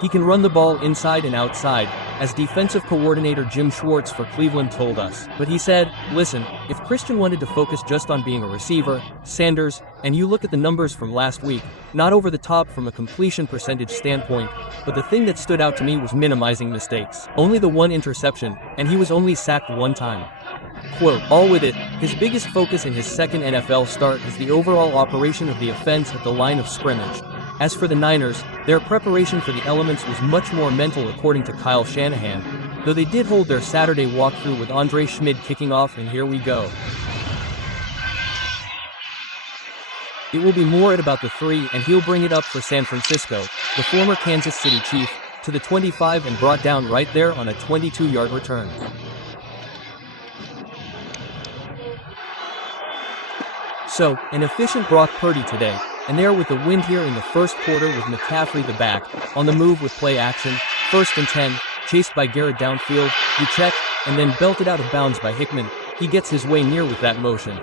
He can run the ball inside and outside, as defensive coordinator Jim Schwartz for Cleveland told us. But he said, listen, if Christian wanted to focus just on being a receiver, Sanders, and you look at the numbers from last week, not over the top from a completion percentage standpoint, but the thing that stood out to me was minimizing mistakes. Only the one interception, and he was only sacked one time. Quote, all with it, his biggest focus in his second NFL start is the overall operation of the offense at the line of scrimmage. As for the Niners, their preparation for the elements was much more mental according to Kyle Shanahan, though they did hold their Saturday walkthrough with Andre Schmidt kicking off, and here we go. It will be more at about the 3, and he'll bring it up for San Francisco, the former Kansas City Chief, to the 25 and brought down right there on a 22-yard return. So, an efficient Brock Purdy today, and there with the wind here in the first quarter with McCaffrey the back, on the move with play action, 1st and 10, chased by Garrett downfield, you check, and then belted out of bounds by Hickman. He gets his way near with that motion.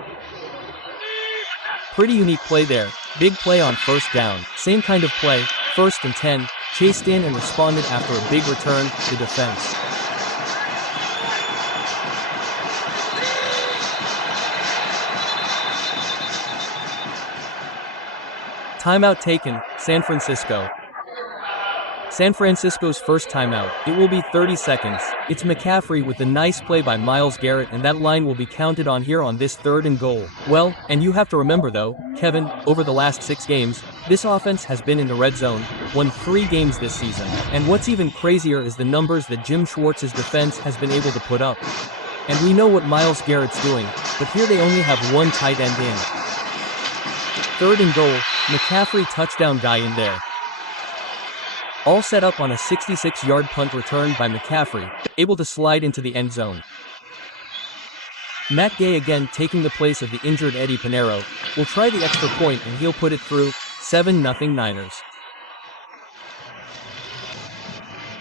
Pretty unique play there, big play on 1st down, same kind of play, 1st and 10, chased in and responded after a big return, the defense. Timeout taken, San Francisco. San Francisco's first timeout. It will be 30 seconds. It's McCaffrey with a nice play by Myles Garrett, and that line will be counted on here on this 3rd and goal. Well, and you have to remember though, Kevin, over the last 6 games, this offense has been in the red zone, won 3 games this season. And what's even crazier is the numbers that Jim Schwartz's defense has been able to put up. And we know what Myles Garrett's doing, but here they only have one tight end in. 3rd and goal, McCaffrey touchdown guy in there. All set up on a 66-yard punt return by McCaffrey, able to slide into the end zone. Matt Gay again taking the place of the injured Eddie Pinheiro, will try the extra point and he'll put it through, 7-0 Niners.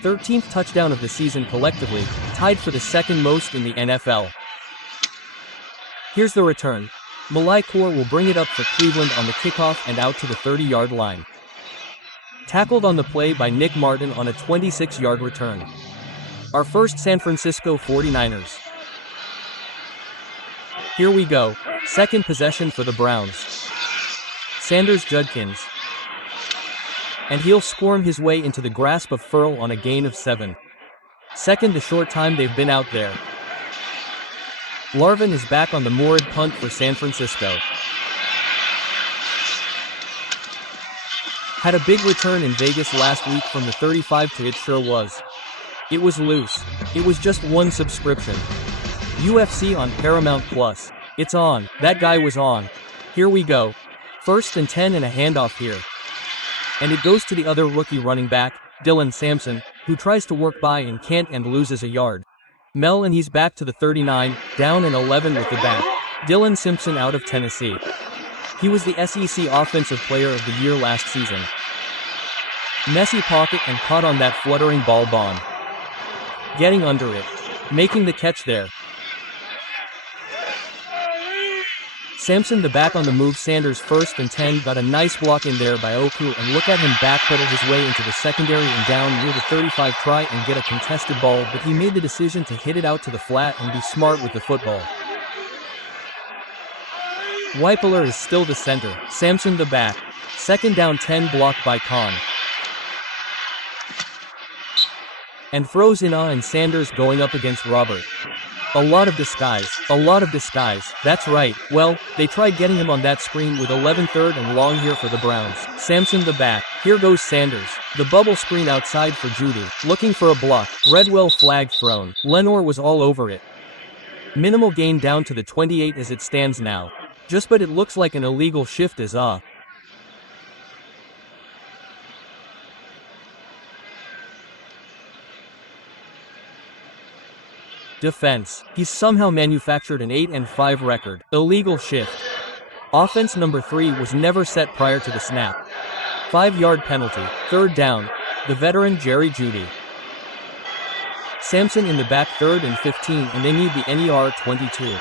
13th touchdown of the season collectively, tied for the 2nd most in the NFL. Here's the return. Malai Kaur will bring it up for Cleveland on the kickoff and out to the 30-yard line. Tackled on the play by Nick Martin on a 26-yard return. Our first San Francisco 49ers. Here we go, 2nd possession for the Browns. Sanders Judkins. And he'll squirm his way into the grasp of Furl on a gain of 7. 2nd the short time they've been out there. Larvin is back on the moored punt for San Francisco. Had a big return in Vegas last week from the 35 to it sure was. It was loose. It was just one subscription. UFC on Paramount Plus. It's on. That guy was on. Here we go. 1st and 10 and a handoff here. And it goes to the other rookie running back, Dylan Sampson, who tries to work by and can't and loses a yard. Mel and he's back to the 39, down and 11 with the back. Dylan Simpson out of Tennessee. He was the SEC Offensive Player of the Year last season. Messy pocket and caught on that fluttering ball Bond. Getting under it. Making the catch there. Sampson the back on the move. Sanders 1st and 10 got a nice block in there by Oku, and look at him backpedal his way into the secondary and down near the 35, try and get a contested ball, but he made the decision to hit it out to the flat and be smart with the football. Weipeler is still the center, Sampson the back. 2nd down 10 blocked by Khan. And throws in and Sanders going up against Robert. A lot of disguise, that's right. Well, they tried getting him on that screen with 11 3rd and long here for the Browns. Sampson the back, here goes Sanders. The bubble screen outside for Judy, looking for a block. Redwell flag thrown. Lenore was all over it. Minimal gain down to the 28 as it stands now. But it looks like an illegal shift as Defense. He's somehow manufactured an 8-5 record. Illegal shift. Offense number 3 was never set prior to the snap. 5-yard penalty. 3rd down. The veteran Jerry Jeudy. Sampson in the back 3rd and 15, and they need the NER 22.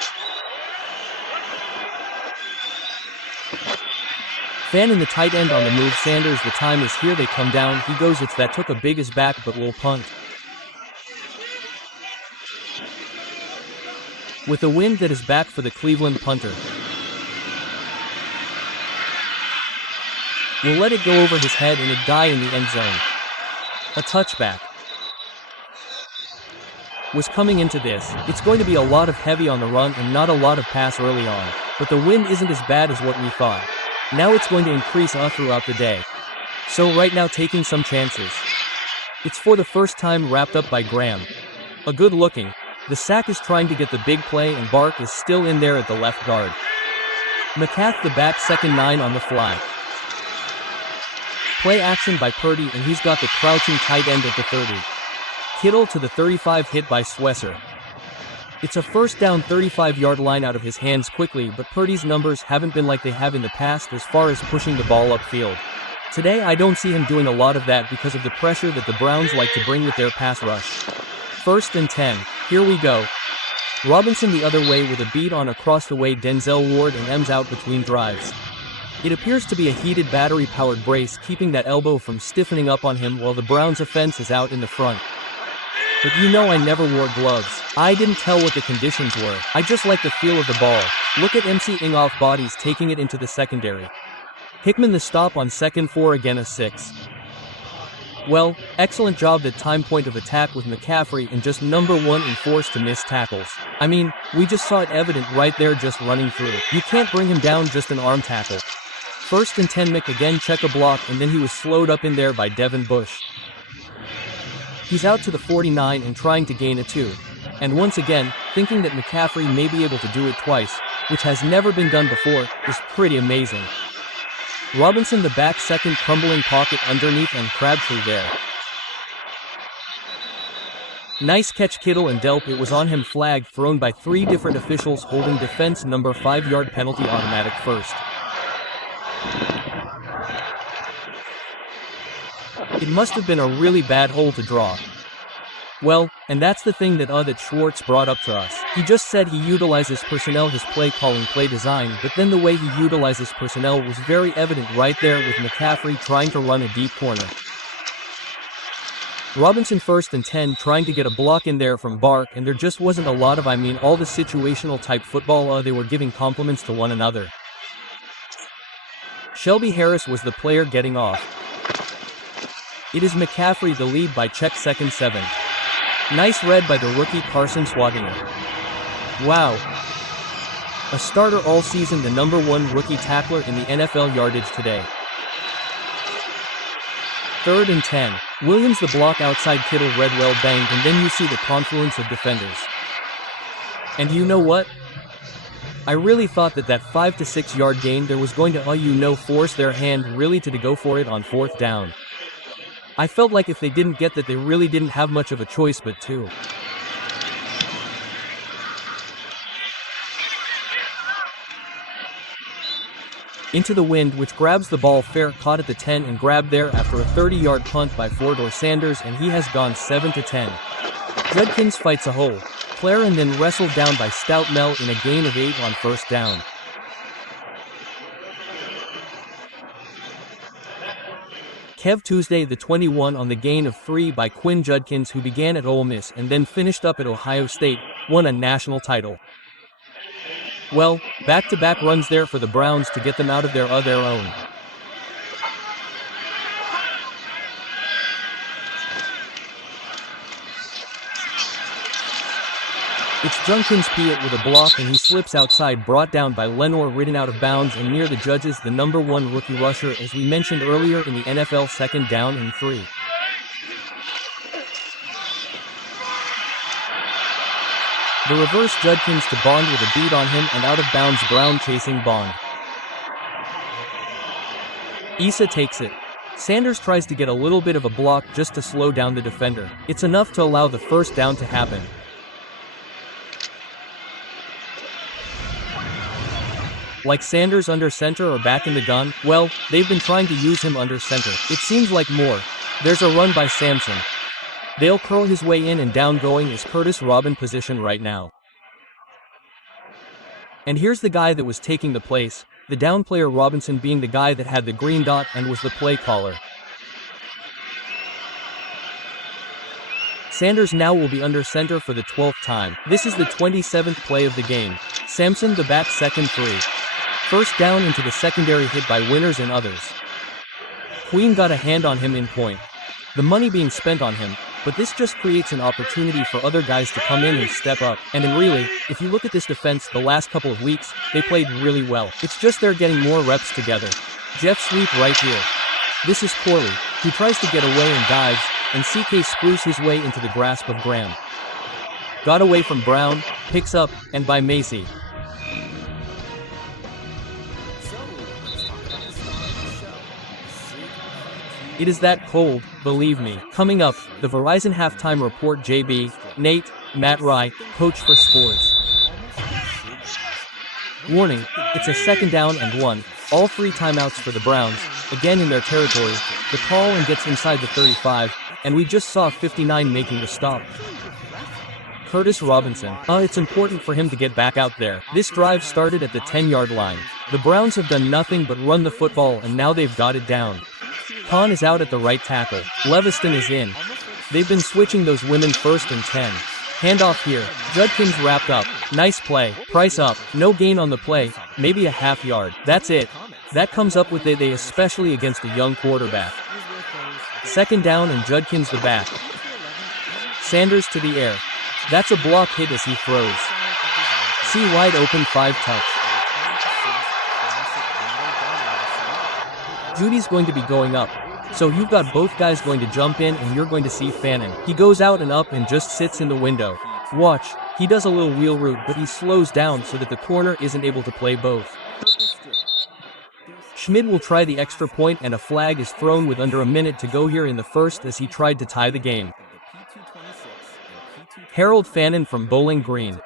Fan in the tight end on the move. Sanders, the time is here. They come down. He goes. It's that took a big is back, but will punt. With a wind that is back for the Cleveland punter. Will let it go over his head and it die in the end zone. A touchback. Was coming into this. It's going to be a lot of heavy on the run and not a lot of pass early on. But the wind isn't as bad as what we thought. Now it's going to increase throughout the day. So right now taking some chances. It's for the first time wrapped up by Graham. A good looking. The sack is trying to get the big play and Bark is still in there at the left guard. McCath the back, 2nd 9 on the fly. Play action by Purdy and he's got the crouching tight end at the 30. Kittle to the 35, hit by Swesser. It's a first down, 35-yard line out of his hands quickly, but Purdy's numbers haven't been like they have in the past as far as pushing the ball upfield. Today I don't see him doing a lot of that because of the pressure that the Browns like to bring with their pass rush. 1st and 10. Here we go. Robinson the other way with a beat on across the way. Denzel Ward and Ems out between drives. It appears to be a heated battery-powered brace keeping that elbow from stiffening up on him while the Browns offense is out in the front. But you know I never wore gloves. I didn't tell what the conditions were. I just like the feel of the ball. Look at MC-ing off bodies taking it into the secondary. Hickman the stop on 2nd 4, again a 6. Well, excellent job at time point of attack with McCaffrey and just number 1 in force to miss tackles. I mean, we just saw it evident right there just running through. You can't bring him down just an arm tackle. 1st and 10, Mick again check a block and then he was slowed up in there by Devin Bush. He's out to the 49 and trying to gain a 2. And once again, thinking that McCaffrey may be able to do it twice, which has never been done before, is pretty amazing. Robinson the back, 2nd, crumbling pocket underneath and Crabtree there. Nice catch Kittle and Delp. It was on him, flag thrown by 3 different officials holding defense, number 5-yard penalty, automatic first. It must have been a really bad hole to draw. Well, and that's the thing that Schwartz brought up to us. He just said he utilizes personnel, his play calling, play design, but then the way he utilizes personnel was very evident right there with McCaffrey trying to run a deep corner. Robinson 1st and 10 trying to get a block in there from Bark, and there just wasn't a lot of all the situational type football they were giving compliments to one another. Shelby Harris was the player getting off. It is McCaffrey the lead by check 2nd 7. Nice read by the rookie Carson Swadinger. Wow. A starter all season, the number 1 rookie tackler in the NFL yardage today. 3rd and 10. Williams the block outside, Kittle read well banged, and then you see the confluence of defenders. And you know what? I really thought that 5 to 6 yard gain there was going to force their hand really to go for it on 4th down. I felt like if they didn't get that, they really didn't have much of a choice but to. Into the wind, which grabs the ball fair, caught at the 10 and grabbed there after a 30-yard punt by Ford or Sanders, and he has gone 7 to 10. Judkins fights a hole. Claren then wrestled down by Stout Mel in a gain of 8 on 1st down. Kev Tuesday the 21 on the gain of 3 by Quinn Judkins, who began at Ole Miss and then finished up at Ohio State, won a national title. Well, back-to-back runs there for the Browns to get them out of their own. It's Junkins Piet with a block and he slips outside, brought down by Lenore, ridden out of bounds and near the judges, the number 1 rookie rusher, as we mentioned earlier in the NFL, 2nd down and 3. The reverse, Judkins to Bond with a beat on him and out of bounds, Brown chasing Bond. Issa takes it. Sanders tries to get a little bit of a block just to slow down the defender. It's enough to allow the 1st down to happen. Like Sanders under center or back in the gun? Well, they've been trying to use him under center. It seems like more. There's a run by Sampson. They'll curl his way in and down. Going is Curtis Robin position right now. And here's the guy that was taking the place, the down player Robinson being the guy that had the green dot and was the play caller. Sanders now will be under center for the 12th time. This is the 27th play of the game. Samson the bat second 3. First down into the secondary hit by Winners and others. Queen got a hand on him in point. The money being spent on him, but this just creates an opportunity for other guys to come in and step up. And really, if you look at this defense the last couple of weeks, they played really well. It's just they're getting more reps together. Jeff sweep right here. This is Corley, who tries to get away and dives, and CK screws his way into the grasp of Graham. Got away from Brown, picks up, and by Macy. It is that cold, believe me. Coming up, the Verizon Halftime Report. JB, Nate, Matt Rye, coach for scores. Warning, it's a 2nd down and 1, all 3 timeouts for the Browns, again in their territory. The call and gets inside the 35, and we just saw 59 making the stop. Curtis Robinson. It's important for him to get back out there. This drive started at the 10-yard line. The Browns have done nothing but run the football and now they've got it down. Khan is out at the right tackle. Leviston is in. They've been switching those women 1st and 10. Handoff here. Judkins wrapped up. Nice play. Price up. No gain on the play. Maybe a half yard. That's it. That comes up with it, especially against a young quarterback. 2nd down and Judkins the back. Sanders to the air. That's a block hit as he throws. See wide open 5 touch. Judy's going to be going up. So you've got both guys going to jump in and you're going to see Fannin. He goes out and up and just sits in the window. Watch, he does a little wheel route but he slows down so that the corner isn't able to play both. Schmid will try the extra point and a flag is thrown with under a minute to go here in the first as he tried to tie the game. Harold Fannin from Bowling Green.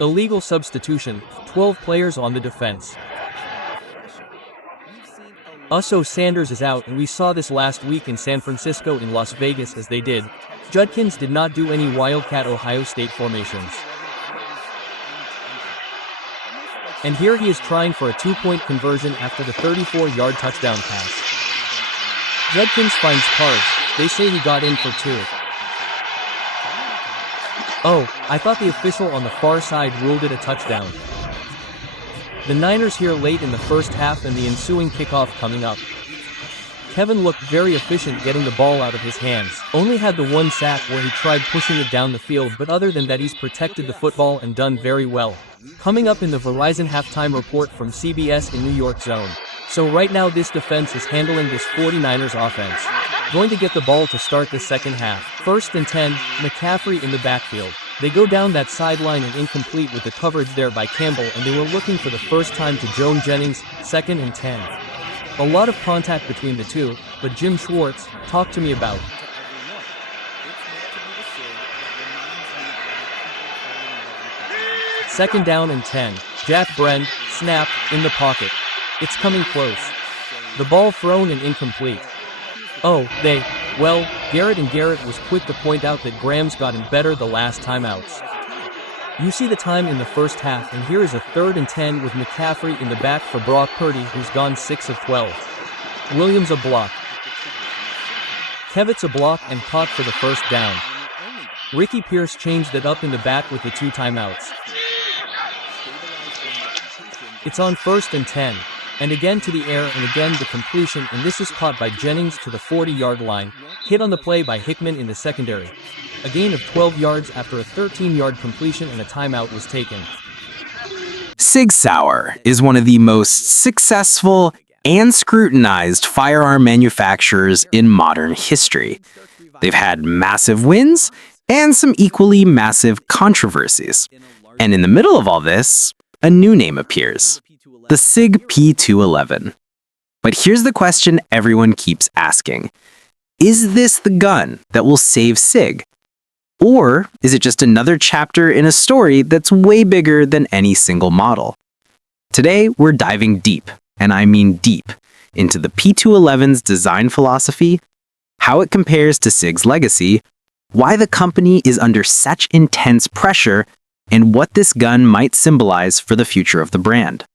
Illegal substitution, 12 players on the defense. Also Sanders is out and we saw this last week in San Francisco in Las Vegas as they did. Judkins did not do any Wildcat Ohio State formations. And here he is trying for a 2-point conversion after the 34-yard touchdown pass. Judkins finds Cards. They say he got in for 2. Oh, I thought the official on the far side ruled it a touchdown. The Niners here late in the first half and the ensuing kickoff coming up. Kevin looked very efficient getting the ball out of his hands. Only had the 1 sack where he tried pushing it down the field, but other than that he's protected the football and done very well. Coming up in the Verizon Halftime Report from CBS in New York zone. So right now this defense is handling this 49ers offense. Going to get the ball to start the second half. 1st and 10, McCaffrey in the backfield. They go down that sideline and incomplete with the coverage there by Campbell and they were looking for the first time to Joan Jennings, 2nd and 10. A lot of contact between the two, but Jim Schwartz, talk to me about. 2nd down and 10. Jack Brend, snap, in the pocket. It's coming close. The ball thrown and incomplete. Garrett and Garrett was quick to point out that Graham's gotten better the last timeouts. You see the time in the first half and here is a 3rd and 10 with McCaffrey in the back for Brock Purdy who's gone 6 of 12. Williams a block. Kevitz a block and caught for the first down. Ricky Pierce changed it up in the back with the 2 timeouts. It's on 1st and 10. And again to the air and again the completion and this is caught by Jennings to the 40-yard line, hit on the play by Hickman in the secondary. A gain of 12 yards after a 13-yard completion and a timeout was taken. Sig Sauer is one of the most successful and scrutinized firearm manufacturers in modern history. They've had massive wins and some equally massive controversies. And in the middle of all this, a new name appears. The SIG P211. But here's the question everyone keeps asking. Is this the gun that will save SIG? Or is it just another chapter in a story that's way bigger than any single model? Today, we're diving deep, and I mean deep, into the P211's design philosophy, how it compares to SIG's legacy, why the company is under such intense pressure, and what this gun might symbolize for the future of the brand.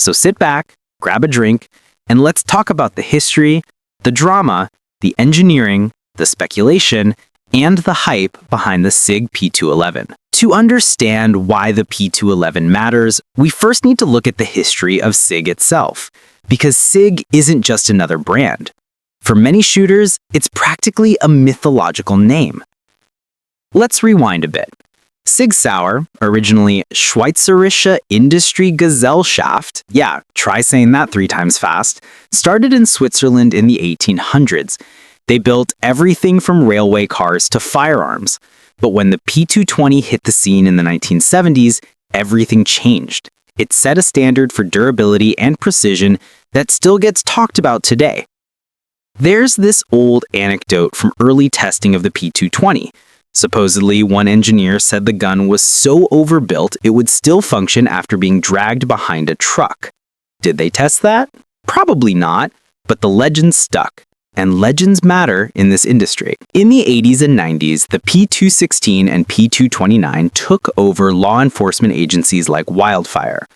So sit back, grab a drink, and let's talk about the history, the drama, the engineering, the speculation, and the hype behind the SIG P211. To understand why the P211 matters, we first need to look at the history of SIG itself, because SIG isn't just another brand. For many shooters, it's practically a mythological name. Let's rewind a bit. Sig Sauer, originally Schweizerische Industriegesellschaft, yeah, try saying that 3 times fast, started in Switzerland in the 1800s. They built everything from railway cars to firearms. But when the P220 hit the scene in the 1970s, everything changed. It set a standard for durability and precision that still gets talked about today. There's this old anecdote from early testing of the P220. Supposedly, one engineer said the gun was so overbuilt it would still function after being dragged behind a truck. Did they test that? Probably not, but the legend stuck. And legends matter in this industry. In the 80s and 90s, the P216 and P229 took over law enforcement agencies like wildfire.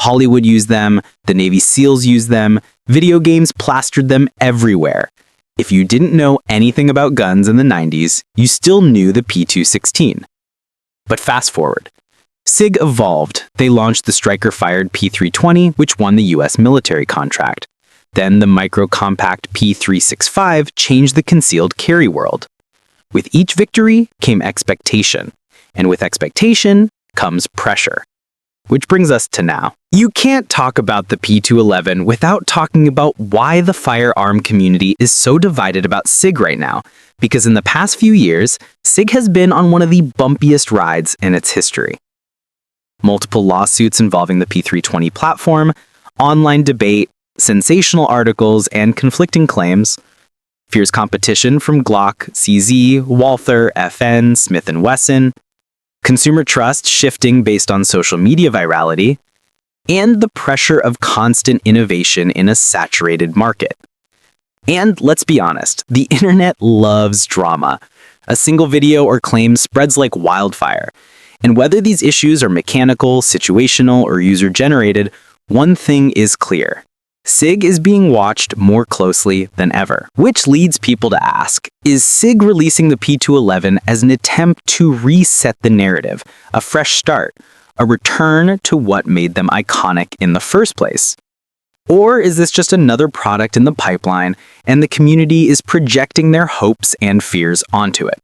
Hollywood used them, the Navy SEALs used them, video games plastered them everywhere. If you didn't know anything about guns in the 90s, you still knew the P216. But fast forward. SIG evolved. They launched the striker-fired P320, which won the US military contract. Then the micro-compact P365 changed the concealed carry world. With each victory came expectation, and with expectation comes pressure. Which brings us to now. You can't talk about the P211 without talking about why the firearm community is so divided about SIG right now, because in the past few years, SIG has been on one of the bumpiest rides in its history. Multiple lawsuits involving the P320 platform, online debate, sensational articles, and conflicting claims, fierce competition from Glock, CZ, Walther, FN, Smith & Wesson, consumer trust shifting based on social media virality, and the pressure of constant innovation in a saturated market. And let's be honest, the internet loves drama. A single video or claim spreads like wildfire. And whether these issues are mechanical, situational, or user-generated, one thing is clear. SIG is being watched more closely than ever, which leads people to ask, is SIG releasing the P211 as an attempt to reset the narrative, a fresh start, a return to what made them iconic in the first place? Or is this just another product in the pipeline and the community is projecting their hopes and fears onto it?